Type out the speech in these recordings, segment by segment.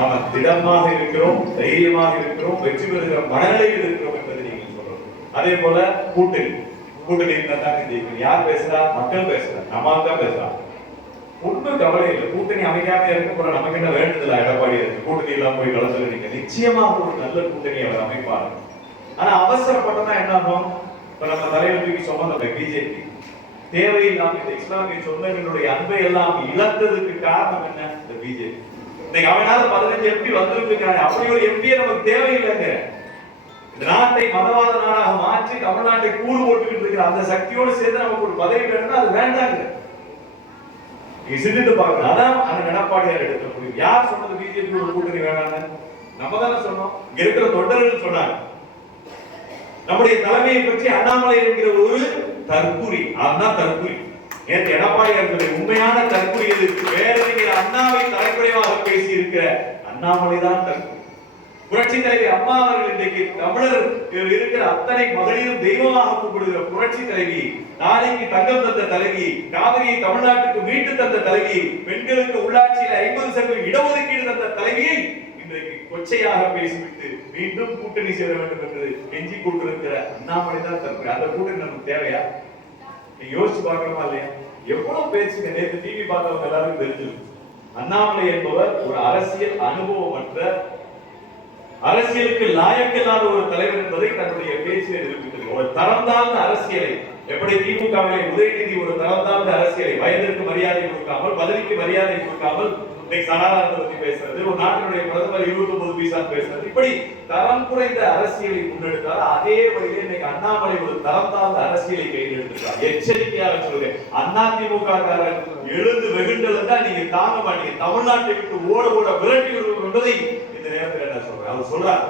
நாம திடமாக இருக்கிறோம் தைரியமாக இருக்கிறோம் வெற்றி பெறுகிற மனநிலையில் இருக்கிறோம் என்பதை நீங்க சொல்றோம். அதே போல கூட்டணி. கூட்டணி ஜெயிக்கணும் யார் பேசுறா? மக்கள் பேசுறா. நம்ம தான் பேசுறா ஒன்றும் கவலை இல்லை. கூட்டணி அமைக்காம இருக்க போல நமக்கு என்ன வேண்டுதல? எடப்பாடி இருக்கு கூட்டணி எல்லாம் போய் வளர்ச்சிங்க நிச்சயமா ஒரு நல்ல கூட்டணி அவர் அமைப்பாரு. ஆனா அவசரப்பட்டதா என்ன ஆகும் இப்ப நம்ம தலைவர் தூக்கி சொன்னது பிஜேபி தேவையில்லாம இந்த இஸ்லாமிய சொந்தங்களுடைய அன்பை எல்லாம் இழந்ததுக்கு காரணம் என்ன? இந்த பிஜேபி இன்னைக்கு அவனால பதினஞ்சு எம்பி வந்துருக்காங்க அப்படி ஒரு எம்பியை நமக்கு தேவையில்லைங்க. இந்த நாட்டை மதவாத நாடாக மாற்றி தமிழ்நாட்டை கூடு போட்டுக்கிட்டு இருக்கிற அந்த சக்தியோடு சேர்ந்து நமக்கு ஒரு பதவி வேணும்னா அது வேண்டாங்க. நீங்க சிந்தித்து பார்க்கணும் அதான் அந்த எடப்பாடியார் எடுத்த முடியும் யார் சொன்னது பிஜேபி ஒரு கூட்டணி வேணாங்க நம்ம தானே சொன்னோம். இங்க இருக்கிற தொண்டர்கள் சொன்னாங்க. நம்முடைய தலைமையை பற்றி அண்ணாமலை இருக்கிற ஒரு தற்குறி அதுதான் தற்குறி. நேற்று எடப்பாடியார்களுடைய உண்மையான தற்கொலை வேற பேரறிஞர் அண்ணாவை தலைக்குறைவாக பேசி இருக்கிற அண்ணாமலை தான் புரட்சி தலைவி அம்மா அவர்கள் இன்றைக்கு தமிழர் இருக்கிற அத்தனை மகளிரும் தெய்வமாக கூப்பிடுகிற புரட்சி தலைவி நாளைக்கு தங்கம் தந்த தலைவி காவிரியை தமிழ்நாட்டுக்கு மீட்டு தந்த தலைவி பெண்களுக்கு உள்ளாட்சியில் ஐம்பது சதவீதம் இடஒதுக்கீடு தந்த தலைவியை இன்றைக்கு கொச்சையாக பேசிவிட்டு மீண்டும் கூட்டணி சேர வேண்டும் என்று கெஞ்சி கொண்டிருக்கிற அண்ணாமலை தான் தருகிறார் அந்த கூட்டணி நமக்கு தேவையா? நீங்க யோசிச்சு பார்க்கணுமா இல்லையா? எவ்வளவு பேச்சுங்க நேற்று டிவி பார்த்தவங்க எல்லாருக்கும் தெரிஞ்சிருக்கும். அண்ணாமலை என்பவர் ஒரு அரசியல் அனுபவமற்ற அரசியலுக்கு லாயக்கில்லாத ஒரு தலைவர் என்பதை தன்னுடைய பேச்சில் நிரூபித்தது ஒரு தரம் தாழ்ந்த அரசியலை எப்படி திமுகவிலே உதயநிதி ஒரு தரம் தாழ்ந்த அரசியலை வயதிற்கு மரியாதை கொடுக்காமல் பதவிக்கு மரியாதை கொடுக்காமல் இன்னைக்கு சனாதானத்தை பத்தி பேசுறது ஒரு நாட்டினுடைய பிரதமர் இருபத்தி ஒன்பது பீசா பேசுறது. இப்படி தரம் குறைந்த அரசியலை முன்னெடுத்தால் அதே வழியில் இன்னைக்கு அண்ணாமலை ஒரு தரம் தாழ்ந்த அரசியலை கையில் எடுத்திருக்கார் எச்சரிக்கையாக சொல்றேன் அண்ணா திமுக எழுந்து எழுந்து தான் நீங்க தாங்க மாட்டீங்க. தமிழ்நாட்டை விட்டு ஓட ஓட விரட்டி விடுவோம் என்பதை இந்த நேரத்தில் என்ன சொல்றேன். அவர் சொல்றார்.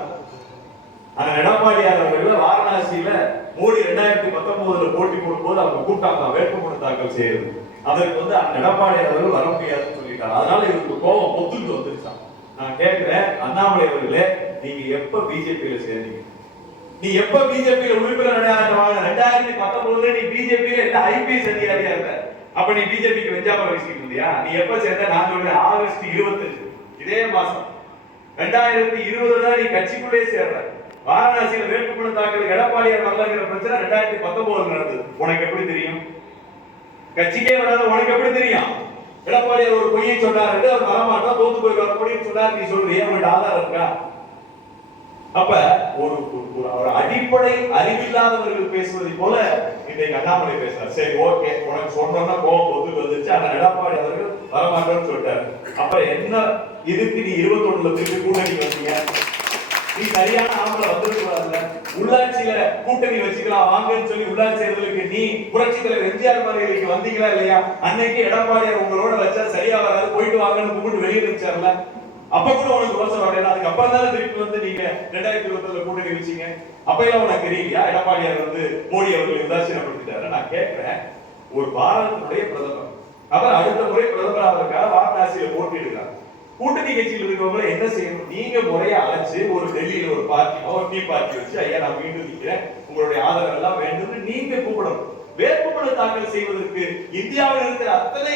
அந்த எடப்பாடியார் அவர்கள் வாரணாசியில மோடி ரெண்டாயிரத்தி பத்தொன்பதுல போட்டி போடும்போது அவங்க கூட்டாங்க வேட்புமனு தாக்கல் செய்யறது. அதற்கு வந்து அந்த எடப்பாடியார் அவர்கள் வர முடியாதுன்னு சொல்லிட்டாங்க அதனால இவருக்கு கோபம் பொத்துட்டு வந்துருச்சான் நான் கேட்கிறேன் அண்ணாமலை அவர்களே நீங்க எப்ப பிஜேபியில சேர்ந்தீங்க? நீ எப்ப பிஜேபியில உறுப்பினர் அடையாளம் ரெண்டாயிரத்தி பத்தொன்பதுல நீ பிஜேபியில எல்லாம் ஐபிஎஸ் அதிகாரியா இருந்த? அப்ப நீ பிஜேபிக்கு வெஞ்சாம வச்சுக்கிட்டு இருந்தியா? நீ எப்ப சேர்ந்த? நான் சொல்றேன் ஆகஸ்ட் இருபத்தஞ்சு. இதே மாசம். ரெண்டாயிரத்தி இருபதுல நீ கட்சிக்குள்ளே சேர்ற. வாரணாசியில வேட்புமனு தாக்கல் எடப்பாடியார் வரலங்கிற பிரச்சனை ரெண்டாயிரத்தி பத்தொன்பதுல நடந்தது. உனக்கு எப்படி தெரியும்? கட்சிக்கே வராத உனக்கு எப்படி தெரியும்? எடப்பாடி ஒரு பொய்யை சொன்னாரு அவர் வரமாட்டா தோத்து போய் அப்படின்னு சொன்னார். நீ சொல்றியா அவங்கள்ட்ட ஆதாரம் இருக்கா? அப்ப ஒரு ஒரு- அடிப்படை அறிவில்லாதவர்கள் பேசுவதை போல இன்றைக்கு அண்ணாமலை பேசுறாரு. சரி ஓகே உனக்கு சொன்னோம்னா கோபம் ஒத்து வந்துச்சு ஆனா எடப்பாடி அவர்கள் வரமாட்டோம்னு சொல்லிட்டாரு. அப்ப என்ன இதுக்கு நீ இருபத்தொன்னுல திருப்பி கூட்டணி வந்தீங்க? நீ சரியான ஆம்பளை வந்திருக்கூடாதுல்ல உள்ளாட்சியில கூட்டணி வச்சுக்கலாம் வாங்கன்னு சொல்லி உள்ளாட்சி தேர்தலுக்கு நீ புரட்சி தலைவர் எம்ஜிஆர் மாதிரி வந்தீங்களா இல்லையா? அன்னைக்கு எடப்பாடியார் உங்களோட வச்சா சரியா வராது போயிட்டு வாங்கன்னு கூப்பிட்டு வெளியே இருந்துச்சார்ல? அப்ப கூட உனக்கு யோசனை வரல அதுக்கு அப்புறம் தானே திருப்பி வந்து நீங்க ரெண்டாயிரத்தி இருபத்தி கூட்டணி வச்சீங்க. அப்ப எல்லாம் உனக்கு தெரியலையா? எடப்பாடியார் வந்து மோடி அவர்களை உதாசீனப்படுத்திட்டாரு. நான் கேட்கிறேன் ஒரு பாரதத்துடைய பிரதமர். அவர் அடுத்த முறை பிரதமர் ஆவதற்காக வாரணாசியில போட்டியிடுறார் கூட்டணி கட்சியில் இருக்கிறவங்க என்ன செய்யணும்? நீங்க முறையை அழைச்சு ஒரு டெல்லியில ஒரு பார்ட்டி ஒரு டீ பார்ட்டி வச்சு ஐயா நான் மீண்டும் நிற்கிறேன் உங்களுடைய ஆதரவு எல்லாம் வேண்டும் நீங்க கூப்பிடணும். வேட்புமனு தாக்கல் செய்வதற்கு இந்தியாவில் இருக்கிற அத்தனை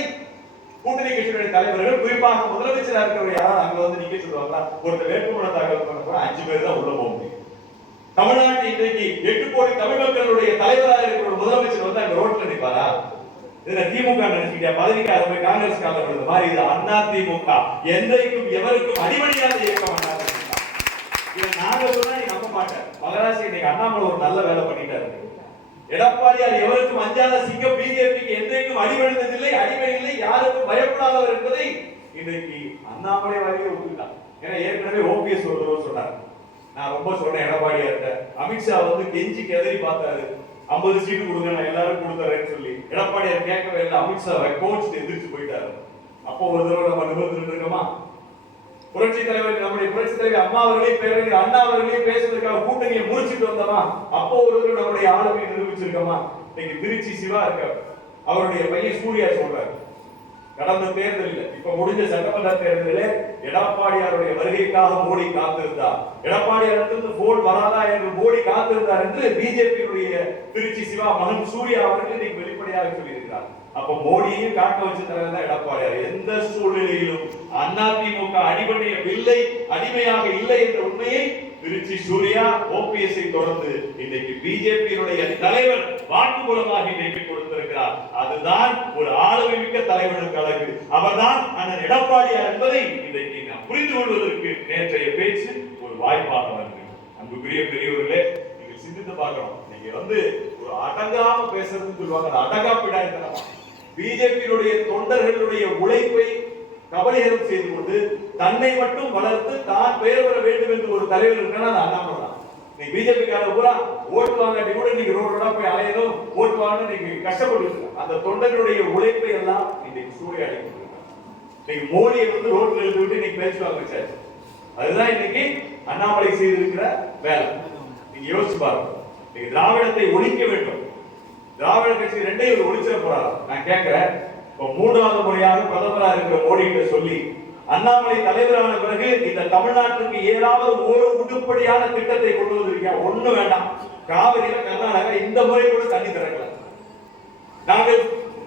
கூட்டணி கட்சியினுடைய தலைவர்கள் குறிப்பாக முதலமைச்சராக இருக்கிறவர் யாரும் அங்க வந்து நிக்க சொல்லுவாங்களா? ஒருத்தர் வேட்புமனு தாக்கல் பண்ண போற அஞ்சு பேர் தான் உள்ள போக முடியும். தமிழ்நாட்டில் இன்றைக்கு எட்டு கோடி தமிழ் மக்களுடைய தலைவராக இருக்கிற முதலமைச்சர் வந்து அங்க ரோட்ல நிற்பாரா இதுல திமுக நினைச்சுக்கிட்டா பதவிக்காக போய் காங்கிரஸ் காலம் இருந்த மாதிரி இது அண்ணா திமுக. என்றைக்கும் எவருக்கும் அடிமணியாத இயக்கம் அண்ணா திமுக. இதை நாங்க சொன்னா நீ நம்ப மாட்டேன் மகராசி இன்னைக்கு அண்ணாமலை ஒரு நல்ல வேலை பண்ணிட்டாரு. எடப்பாடியார் எவருக்கும் அஞ்சாத சிங்கம் பிஜேபிக்கு என்றைக்கும் அடிபணிந்ததில்லை அடிமை இல்லை யாருக்கும் பயப்படாதவர் என்பதை இன்றைக்கு அண்ணாமலை வாரியே ஒத்துக்கிட்டான் ஏன்னா ஏற்கனவே ஓபிஎஸ் ஒரு தடவை சொன்னார். நான் ரொம்ப சொன்னேன் எடப்பாடியார்கிட்ட. அமித்ஷா வந்து கெஞ்சி கெதறி பார்த்தாரு. ஐம்பது சீட்டு கொடுங்க நான் எல்லாரும் கொடுத்துறேன்னு சொல்லி எடப்பாடியார் கேட்கவே இல்லை. அமித்ஷா கோச்சு எதிர்த்து போயிட்டாரு. அப்போ ஒரு தடவை நம்ம நிபந்தனை இருக்கோமா? புரட்சி தலைவர் நம்முடைய புரட்சி தலைவர் அம்மா அவர்களே பேரறிஞர் அண்ணா அவர்களே பேசுறதுக்காக கூட்டணியை முடிச்சிட்டு வந்தோமா? அப்போ ஒரு தடவை நம்முடைய ஆளுமையை நிரூபிச்சிருக்கோமா? இன்னைக்கு திருச்சி சிவா இருக்க அவருடைய பையன் சூர்யா சொல்றாரு. கடந்த தேர்தலில் இப்ப முடிஞ்ச சட்டமன்ற தேர்தலில் எடப்பாடியாருடைய வருகைக்காக மோடி காத்திருந்தார். எடப்பாடியாரிடத்திலிருந்து போன் வராதா என்று மோடி காத்திருந்தார் என்று பிஜேபியுடைய திருச்சி சிவா மகன் சூர்யா அவர்கள் இன்னைக்கு வெளிப்படையாக சொல்லியிருக்கிறார். அப்ப மோடியும் காக்க வச்சு தான் எடப்பாடியார். எந்த சூழ்நிலையிலும் அதிமுக அடிபணியவில்லை அடிமையாக இல்லை என்ற உண்மையை திருச்சி சூர்யா ஓபிஎஸ் தொடர்ந்து இன்னைக்கு பிஜேபியினுடைய தலைவர் வாக்குமூலமாக இன்னைக்கு கொடுத்திருக்கிறார். அதுதான் ஒரு ஆளுமை மிக்க தலைவனுக்கு அழகு. அவர்தான் அண்ணன் எடப்பாடியார் என்பதை இன்றைக்கு நாம் புரிந்து கொள்வதற்கு நேற்றைய பேச்சு ஒரு வாய்ப்பாக வருகிறது அன்புக்குரிய பெரியவர்களே நீங்க சிந்தித்து பார்க்கணும். நீங்க வந்து ஒரு அடங்காம பேசுறதுன்னு சொல்லுவாங்க. அடங்கா பிடாய்த்தனமா பிஜேபியினுடைய தொண்டர்களுடைய உழைப்பை கபலீகரம் செய்து கொண்டு தன்னை மட்டும் வளர்த்து தான் பெயர் பெற வேண்டும் என்று ஒரு தலைவர் இருக்கான? அது அண்ணாமலை தான் நீ பிஜேபி பூரா ஓட்டு வாங்காட்டி கூட நீங்க ரோடு ரோடா போய் அலையணும் ஓட்டு வாங்க நீங்க கஷ்டப்பட்டு அந்த தொண்டர்களுடைய உழைப்பை எல்லாம் இன்னைக்கு சூறையாடி இன்னைக்கு மோடியை வந்து ரோட்ல எழுதி விட்டு இன்னைக்கு பேச்சு வாங்க அதுதான் இன்னைக்கு அண்ணாமலை செய்திருக்கிற வேலை. நீங்க யோசிச்சு பாருங்க. நீங்க திராவிடத்தை ஒழிக்க வேண்டும். திராவிட கட்சி ரெண்டையும் ஒழிச்சிட போறாரு? நான் கேட்கிறேன். இப்போ மூன்றாவது முறையாக பிரதமராக இருக்கிற மோடி கிட்ட சொல்லி அண்ணாமலை தலைவரான பிறகு இந்த தமிழ்நாட்டுக்கு ஏதாவது ஒரு உருப்படியான திட்டத்தை கொண்டு வந்திருக்கியா? ஒண்ணு வேண்டாம். காவிரியில கர்நாடகா இந்த முறை கூட தண்ணி திறக்கல. நாங்கள்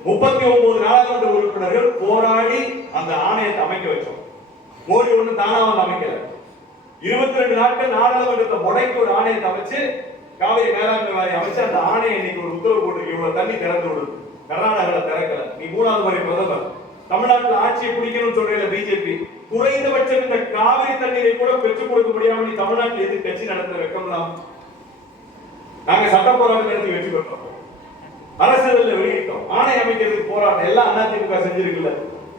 முப்பத்தி ஒன்பது நாடாளுமன்ற உறுப்பினர்கள் போராடி அந்த ஆணையத்தை அமைக்க வச்சோம். மோடி ஒண்ணு தானா வந்து அமைக்கல. இருபத்தி ரெண்டு நாட்கள் நாடாளுமன்றத்தை முடக்கி ஒரு ஆணையத்தை அமைச்சு காவிரி மேலாண்மை வாரியம் அமைச்சு அந்த ஆணையம் இன்னைக்கு ஒரு உத்தரவு போட்டு இவ்வளவு தண்ணி திறந்து விடுது. கர்நாடகாவில் திறக்கல. நீ மூணாவது முறை பிரதமர். தமிழ்நாட்டில் ஆட்சியை பிடிக்கணும்னு சொல்றீங்க பிஜேபி. குறைந்தபட்சம் இந்த காவிரி தண்ணீரை கூட பெற்றுக் கொடுக்க முடியாம நீ தமிழ்நாட்டில் எது கட்சி நடத்த வைக்கலாம் நாங்க சட்ட போராட்டம் நடத்தி வெற்றி பெற்றோம். அரசியல்ல வெளியிட்டோம். ஆணை அமைக்கிறதுக்கு போராட்டம். எல்லாம் அதிமுக செஞ்சிருக்குல்ல.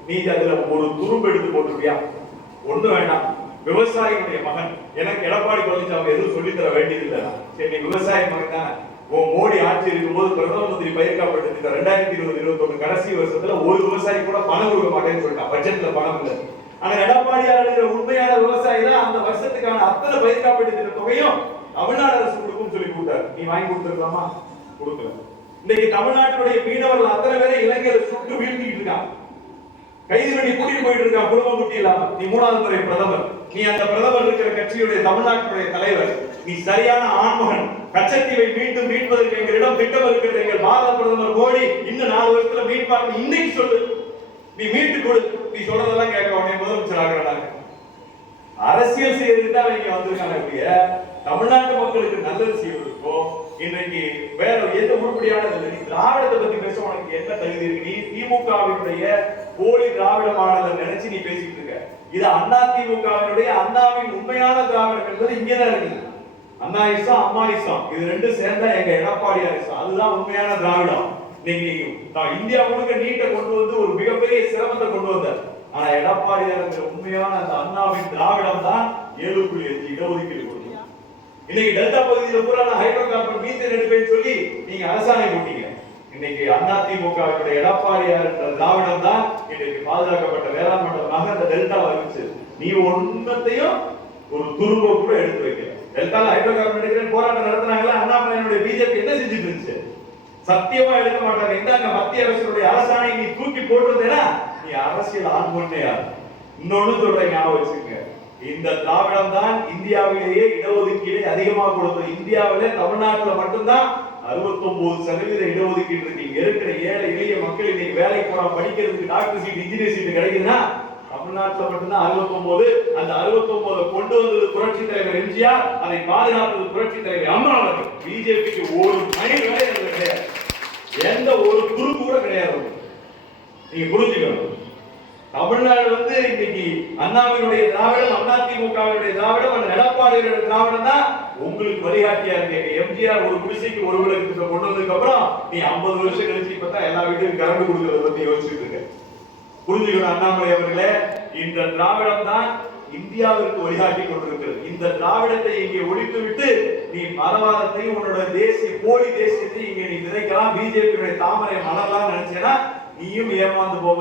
நீ அதுல ஒரு துரும்பு எடுத்து போட்டிருக்கியா? ஒண்ணு வேண்டாம். விவசாயிகளுடைய மகன். எனக்கு எடப்பாடி பழனிசாமி எதுவும் சொல்லித்தர வேண்டியதில்லை. சரி நீ விவசாய மகன் தானே. மோடி ஆட்சி இருக்கும்போது பிரதம மந்திரி பயிர் காப்பீட்டு திட்டம் ரெண்டாயிரத்தி இருபது இருபத்தி கடைசி வருஷத்துல ஒரு விவசாயி கூட பணம் கொடுக்க மாட்டேன்னு சொல்லிட்டான் பட்ஜெட்ல பணம் இல்லை. ஆனா எடப்பாடியார் உண்மையான விவசாயி தான் அந்த வருஷத்துக்கான அத்தனை பயிர் காப்பீட்டு திட்ட தொகையும் தமிழ்நாடு அரசு கொடுக்கும் சொல்லி கொடுத்தாரு நீ வாங்கி கொடுத்துருக்கலாமா? கொடுக்கல. இன்னைக்கு தமிழ்நாட்டினுடைய மீனவர்கள் அத்தனை பேரை இளைஞரை சுட்டு வீழ்த்திட்டு இருக்கான் கைது பண்ணி கூட்டிட்டு போயிட்டு இருக்கான் குடும்பம் குட்டி இல்லாம. நீ மூணாவது முறை பிரதமர். நீ அந்த பிரதமர் இருக்கிற கட்சியுடைய தமிழ்நாட்டுடைய தலைவர். நீ சரியான ஆண்மகன். கச்சத்தீவை மீண்டும் மீட்பதற்கு எங்களிடம் திட்டம் இருக்கிறது எங்கள் பாரத பிரதமர் மோடி இன்னும் நாலு வருஷத்துல மீட்பாங்க இன்னைக்கு சொல்லு. நீ மீட்டு கொடு. நீ சொல்றதெல்லாம் கேட்க உடனே முதலமைச்சர் ஆகிறாங்க அரசியல் செய்யறதுக்கு தான் இங்க வந்திருக்காங்க தமிழ்நாட்டு மக்களுக்கு நல்லது செய்வதற்கோ இன்றைக்கு வேற எந்த உருப்படியானது இல்லை. நீ திராவிடத்தை பத்தி பேச உனக்கு என்ன தகுதி இருக்கு? நீ திமுகவினுடைய போலி திராவிட மாடலை நினைச்சு நீ பேசிட்டு இருக்க. இது அண்ணா திமுகவினுடைய அண்ணாவின் உண்மையான திராவிடம் என்பது இங்கதான் இருக்குது. அண்ணா இசம் அம்மா இசம் இது ரெண்டும் சேர்ந்தா எங்க எடப்பாடியார் இசம் அதுதான் உண்மையான திராவிடம். நீங்க நான் இந்தியா முழுக்க நீட்டை கொண்டு வந்து ஒரு மிகப்பெரிய சிரமத்தை கொண்டு வந்தார். ஆனா எடப்பாடியார் என்கிற உண்மையான அந்த அண்ணாவின் திராவிடம் தான் ஏழு புள்ளி அஞ்சு இடஒதுக்கீடு கொடுத்தது. இன்னைக்கு டெல்டா பகுதியில் பூரா நான் ஹைட்ரோ கார்பன் மீத்தேன் எடுப்பேன்னு சொல்லி நீங்க அரசாணை போட்டீங்க. இன்னைக்கு அதிமுக எடப்பாடியார் என்ற திராவிடம் தான் இன்னைக்கு பாதுகாக்கப்பட்ட வேளாண் மண்டலமாக அந்த டெல்டா அறிவிச்சு நீ ஒன்னத்தையும் ஒரு துருவ கூட எடுத்து வைக்கல. டெல்டால ஹைட்ரோ கார்பன் எடுக்கிறேன் போராட்டம் நடத்தினாங்களா அண்ணாமலையினுடைய பிஜேபி என்ன செஞ்சுட்டு இருந்துச்சு சத்தியமா எடுக்க மாட்டாங்க. இந்தாங்க மத்திய அரசுடைய அரசாணை நீ தூக்கி போட்டிருந்தேன்னா நீ அரசியல் ஆண்மொன்னையா இன்னொன்னு சொல்றேன் ஞாபகம் வச்சுக்கோங்க. இந்த திராவிடம் தான் இந்தியாவிலேயே இடஒதுக்கீடு அதிகமாக கொடுத்தது. இந்தியாவிலே தமிழ்நாட்டுல மட்டும்தான் 69% சதவீத இடஒதுக்கீடு இருக்கு. இருக்கிற ஏழை எளிய மக்கள் இன்னைக்கு வேலைக்கு போறான் படிக்கிறதுக்கு டாக்டர் சீட் இன்ஜினியர் சீட் கிடைக்குதுன்னா தமிழ்நாட்டில் மட்டும்தான் 69 அந்த 69 கொண்டு வந்தது புரட்சி தலைவர் எம்ஜிஆர் அதை பாதுகாத்தது புரட்சி தலைவர் அம்மா அவர்கள் பிஜேபிக்கு ஒரு மணி வேலை அதுல கிடையாது. எந்த ஒரு குறுக்கு கூட கிடையாது நீங்க புரிஞ்சுக்கணும். தமிழ்நாடு வந்து இன்னைக்கு அண்ணாவினுடைய திராவிடம் அதிமுகவினுடைய திராவிடம் அந்த எடப்பாடியுடைய திராவிடம் தான் உங்களுக்கு வழிகாட்டியா இருக்கு. எம்ஜிஆர் ஒரு குடிசைக்கு ஒரு விளக்கு கொண்டு வந்ததுக்கு அப்புறம் நீ 50 வருஷம் கழிச்சு இப்பதான் எல்லா வீட்டுக்கும் கரண்ட் கொடுக்கறத பத்தி யோசிச்சுட்டு இருக்க. புரிஞ்சுக்கணும் அண்ணாமலை அவர்களே. இந்த திராவிடம் தான் இந்தியாவிற்கு வழிகாட்டி கொண்டிருக்கிறது. இந்த திராவிடத்தை இங்கே ஒழித்து விட்டு நீ மதவாதத்தையும் உன்னோட தேசிய போலி தேசியத்தையும் இங்கே நீ விதைக்கலாம் பிஜேபியுடைய தாமரை மலரலாம் நினைச்சேன்னா நீயும் ஏமாந்து போவ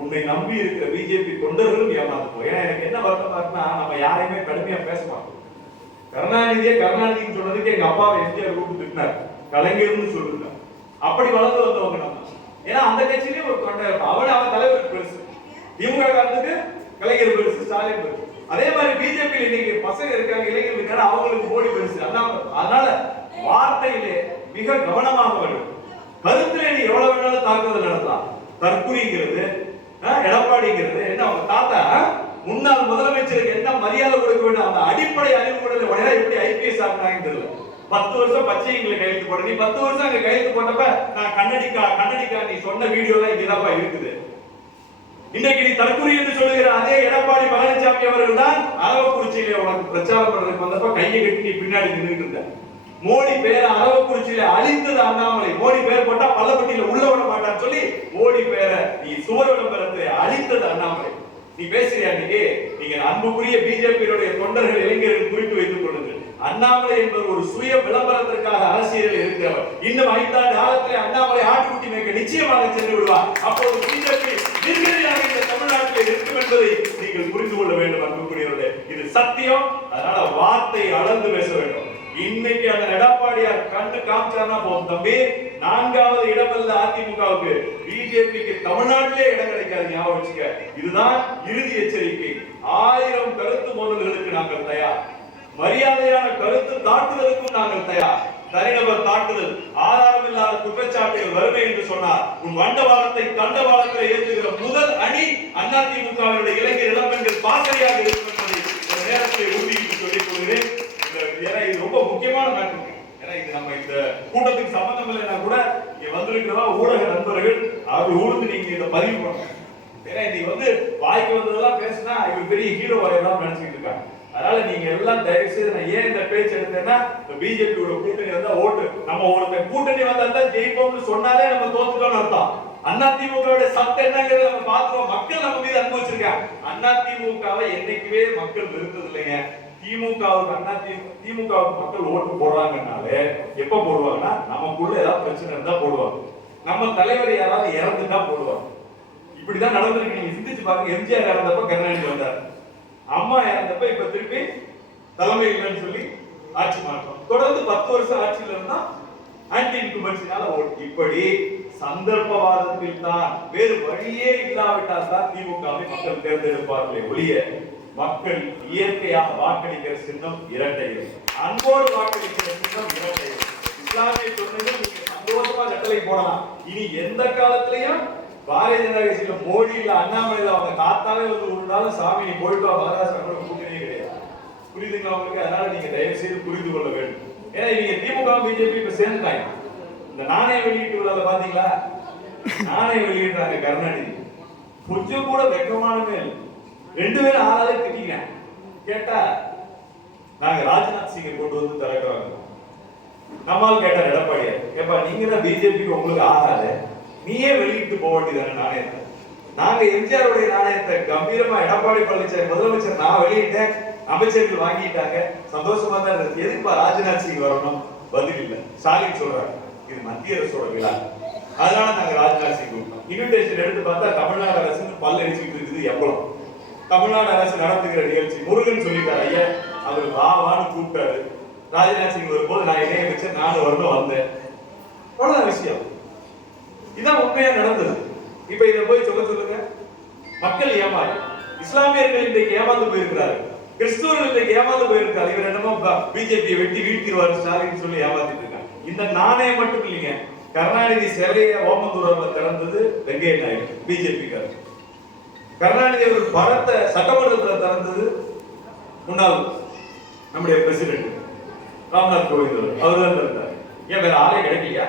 உன்னை நம்பி இருக்கிற பிஜேபி தொண்டர்களும் ஏமாந்து போவ ஏன்னா எனக்கு என்ன வருத்தமா இருக்குன்னா நம்ம யாரையுமே கடுமையா பேச மாட்டோம். கருணாநிதியே கருணாநிதின்னு சொன்னதுக்கு எங்க அப்பாவை எம்ஜிஆர் கூப்பிட்டு திட்டினார். கலைஞர்னு சொல்லுங்க அப்படி வளர்ந்து வந்தவங்க நம்ம. ஏன்னா அந்த கட்சியிலேயே ஒரு தொண்டர் இருப்பான். அவன் அவன் தலைவர் பெருசு. திமுக காலத்துக்கு கலைஞர் பெருசு ஸ்டாலின் பெருசு. அதே மாதிரி பிஜேபி இன்னைக்கு பசங்க இருக்காங்க இளைஞர்கள் இருக்காங்க அவங்களுக்கு மோடி பெருசு. அதான் அதனால வார்த்தையிலே மிக கவனமாக வேண்டும். கருத்துல நீ எவ்வளவு வேணாலும் தாக்குதல் நடத்தலாம். தற்குறிங்கிறது ஆ, எடப்பாடிங்கிறது என்ன அவங்க தாத்தா முன்னாள் முதலமைச்சருக்கு என்ன மரியாதை கொடுக்க வேண்டும்? அந்த அடிப்படை அறிவு கூட உடனே எப்படி ஐபிஎஸ் ஆகுறாங்கன்னு தெரியல. பத்து வருஷம் பச்சைங்களை கையெழுத்து போட நீ பத்து வருஷம் அங்க கையெழுத்து போட்டப்ப நான் கண்ணடிக்கா கண்ணடிக்கா நீ சொன்ன வீடியோ தான் இங்கதான்ப்பா இருக்குது. இன்னைக்கு நீ தற்கொலை என்று சொல்லுகிற அதே எடப்பாடி பழனிசாமி அவர்கள் தான் அரவக்குறிச்சியில உனக்கு பிரச்சாரம் பண்றதுக்கு வந்தப்ப கையை கட்டி நீ பின்னாடி நின்றுட்டு இருந்த. மோடி பேரை அரவக்குறிச்சியில அழித்தது அண்ணாமலை. மோடி பேர் போட்டா பள்ளப்பட்டியில உள்ள விட மாட்டான்னு சொல்லி மோடி பேரை நீ சுவர் விளம்பரத்தை அழித்தது அண்ணாமலை. நீ பேசுறியா இன்னைக்கு? நீங்க அன்புக்குரிய பிஜேபியினுடைய தொண்டர்கள் இளைஞர்கள் குறித்து வைத்துக் கொள்ளுங்கள். அண்ணாமலை என்பவர் ஒரு சுய விளம்பரத்திற்காக அரசியலில் இருக்கிறவர். இன்னும் ஐந்தாண்டு காலத்திலே அண்ணாமலை ஆட்டுக்குட்டி மேய்க்க நிச்சயமாக சென்று விடுவார். அப்போது பிஜேபி தமிழ்நாட்டில் என்பதை நீங்கள் புரிந்து கொள்ள வேண்டும் அன்புக்குரியவர்களே. இது சத்தியம். அதனால வார்த்தை அளந்து பேச வேண்டும். இன்னைக்கு அந்த எடப்பாடியார் கண்ணு காமிச்சார்னா போதும். தம்பி நான்காவது இடமல்ல அதிமுகவுக்கு பிஜேபிக்கு தமிழ்நாட்டிலே இடம் கிடைக்காது ஞாபகம் வச்சுக்க. இதுதான் இறுதி எச்சரிக்கை. ஆயிரம் கருத்து மோதல்களுக்கு நாங்கள் தயார். மரியாதையான கருத்து தாக்குதலுக்கும் நாங்கள் தயார். தனிநபர் தாக்குதல் ஆதாரம் இல்லாத குற்றச்சாட்டுகள் வறுமை என்று சொன்னார். உன் வண்டவாளத்தை தண்டவாளத்தில் ஏற்றுகிற முதல் அணி அதிமுகவினுடைய இளைஞர் இளம்பெண்கள் பாசறையாக இருக்கும் என்பதை ஒரு நேரத்தில் உறுதியிட்டு சொல்லிக் கொள்கிறேன். இந்த- ஏன்னா இது ரொம்ப முக்கியமான மேட்டர் ஏன்னா இது நம்ம இந்த கூட்டத்துக்கு சம்பந்தம் இல்லைன்னா கூட இங்க வந்திருக்கிறதா ஊடக நண்பர்கள் அவர் ஊர்ந்து நீங்க இதை பதிவு பண்ணணும். ஏன்னா இன்னைக்கு வந்து வாய்க்கு வந்ததெல்லாம் பேசினா இவர் பெரிய ஹீரோ ஆயிடலாம் நினைச்சுக்கிட்டு இருக்காங்க. அதனால நீங்க எல்லாம் தயவு செய்து நான் ஏன் இந்த பேச்சு எடுத்தேன்னா பிஜேபியோட கூட்டணி வந்தா ஓட்டு. நம்ம ஒருத்தர் கூட்டணி வந்தா தான் ஜெயிப்போம்னு சொன்னாலே நம்ம தோத்துட்டோம்னு அர்த்தம். அண்ணா திமுகவுடைய சத்தம் என்னங்கிறத நம்ம பாத்துருவோம் மக்கள் நம்ம மீது அன்பு அண்ணா திமுகவை என்னைக்குமே மக்கள் வெறுத்தது இல்லைங்க திமுகவுக்கு அண்ணா திமுகவுக்கு மக்கள் ஓட்டு போடுறாங்கனாலே எப்ப போடுவாங்கன்னா நமக்குள்ள ஏதாவது பிரச்சனை இருந்தா போடுவாங்க. நம்ம தலைவர் யாராவது இறந்துட்டா போடுவாங்க. இப்படிதான் நடந்திருக்கு. நீங்க சிந்திச்சு பாருங்க. எம்ஜிஆர் இறந்தப்ப கருணாநிதி வந்தார். அம்மா இறந்தப்ப இப்ப திருப்பி தலைமை இல்லைன்னு சொல்லி ஆட்சி மாற்றம். தொடர்ந்து பத்து வருஷம் ஆட்சியில் இருந்தா ஆன்டி இன்குபன்சினால ஓட்டு. இப்படி சந்தர்ப்பவாதத்தில் தான் வேறு வழியே இல்லாவிட்டால் தான் திமுகவை மக்கள் தேர்ந்தெடுப்பார்களே ஒழிய மக்கள் இயற்கையாக வாக்களிக்கிற சின்னம் இரட்டை. அன்போடு வாக்களிக்கிற சின்னம் இரட்டை. இஸ்லாமிய சொன்னது நீங்க சந்தோஷமா கட்டளை போடலாம். இனி எந்த காலத்திலையும் பாரதிய ஜனதா கட்சியில மோடி இல்ல அண்ணாமலை அவங்க தாத்தாவே வந்து ஒரு நாள் சாமி நீ போயிட்டு வா மகாராஷ்டிரா கூட்டணியே கிடையாது. புரியுதுங்களா உங்களுக்கு? அதனால நீங்க தயவு செய்து புரிந்து கொள்ள வேண்டும். ஏன்னா இவங்க திமுக பிஜேபி இப்ப சேர்ந்துட்டாங்க. இந்த நாணய வெளியீட்டு விழால பாத்தீங்களா? நாணய வெளியிடுறாங்க கருணாநிதி. கொஞ்சம் கூட வெக்கமானமே இல்லை. ரெண்டு பேரும் ஆளாலே திட்டிங்க. கேட்டா நாங்க ராஜ்நாத் சிங்கை கொண்டு வந்து திறக்கிறோம். நம்மால் கேட்டார் எடப்பாடியார். ஏப்பா நீங்க தான் பிஜேபிக்கு உங்களுக்கு ஆகாது. நீயே வெளியிட்டு போக வேண்டியதான நாணயத்தை. நாங்க எம்ஜிஆர் உடைய நாணயத்தை கம்பீரமா எடப்பாடி பழனிசாமி முதலமைச்சர் நான் வெளியிட்டேன். அமைச்சர்கள் வாங்கிட்டாங்க. சந்தோஷமா தான் இருந்துச்சு எதுப்பா ராஜ்நாத் சிங் வரணும்? பதில் இல்லை. ஸ்டாலின் சொல்றாங்க இது மத்திய அரசோட விழா. அதனால நாங்க ராஜ்நாத் சிங் இன்விடேஷன் எடுத்து பார்த்தா தமிழ்நாடு அரசு பல்ல அடிச்சுட்டு இருக்குது எவ்வளவு? தமிழ்நாடு அரசு நடத்துகிற நிகழ்ச்சி. முருகன் சொல்லிட்டார் ஐயா அவர் வா வான்னு கூப்பிட்டாரு. ராஜ்நாத் சிங் வரும்போது நான் இணைய வச்சு நானும் வரணும் வந்தேன். அவ்வளவுதான் விஷயம். இதான் உண்மையா நடந்தது. இப்ப இத போய் சொல்ல சொல்லுங்க. மக்கள் ஏமாறி. இஸ்லாமியர்கள் இன்றைக்கு ஏமாந்து போயிருக்கிறார்கள். கிறிஸ்துவர்கள் இன்றைக்கு ஏமாந்து போயிருக்காரு இவர் என்னமோ பிஜேபியை வெட்டி வீழ்த்திடுவார் ஸ்டாலின் சொல்லி ஏமாத்திட்டு இருக்காங்க இந்த நாணயம் மட்டும் இல்லைங்க. கருணாநிதி சிலையை ஓமந்தூரில் திறந்தது வெங்கைய நாயுடு பிஜேபி கருணாநிதி அவர் படத்தை சட்டமன்றத்தில் திறந்தது முன்னாள் நம்முடைய பிரசிடென்ட் ராம்நாத் கோவிந்த் அவர் தான் திறந்தார். ஏன் வேற ஆளே கிடைக்கலையா?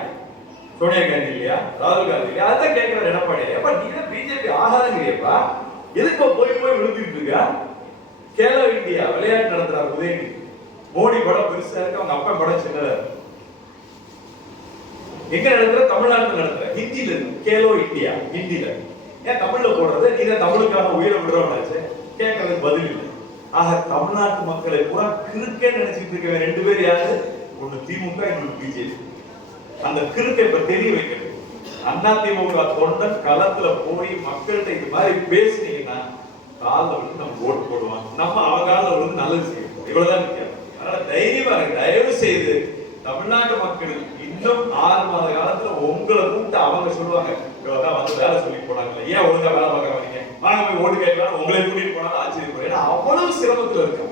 சோனியா காந்தி இல்லையா? ராகுல் காந்தி இல்லையா? அதான் கேட்கிறார் எடப்பாடி எப்ப நீ தான் பிஜேபி ஆகாதுங்கிறியப்பா. எதுக்கு போய் போய் விழுந்துட்டு இருக்க? கேலோ இந்தியா விளையாட்டு நடத்துறாரு உதயநிதி. மோடி படம் பெருசா இருக்கு அவங்க அப்பா படம் சின்னதா எங்க நடத்துற? தமிழ்நாட்டுல நடத்துற. ஹிந்தில இருந்து. கேலோ இந்தியா ஹிந்தில ஏன் தமிழ்ல போடுறது? நீ தான் தமிழுக்கான உயிரை விடுறவனாச்சு. கேட்கறதுக்கு பதில் இல்லை. ஆக தமிழ்நாட்டு மக்களை பூரா கிறுக்கே நினைச்சிட்டு இருக்க ரெண்டு பேர் யாரு? ஒண்ணு திமுக இன்னொன்னு பிஜேபி அந்த கிறுக்கை இப்ப தெரிய வைக்கணும். அண்ணா திமுக தொண்டன் களத்துல போய் மக்கள்கிட்ட இது மாதிரி பேசுனீங்கன்னா காலில் விழுந்து நம்ம ஓட்டு போடுவோம் நம்ம அவங்க காலில் விழுந்து நல்லது செய்வோம் இவ்வளவுதான் முக்கியம் அதனால தைரியமா இருக்கு தயவு செய்து தமிழ்நாட்டு மக்கள் இன்னும் ஆறு மாத காலத்துல உங்களை கூப்பிட்டு அவங்க சொல்லுவாங்க இவ்வளவுதான் வந்து வேலை சொல்லி போனாங்கல்ல ஏன் ஒழுங்கா வேலை பார்க்க வரீங்க வாங்க போய் ஓட்டு கேட்கலாம் உங்களை கூட்டிட்டு போனாலும் ஆச்சரியப்படும் ஏன்னா அவ்வளவு சிரமத்துல இருக்கு?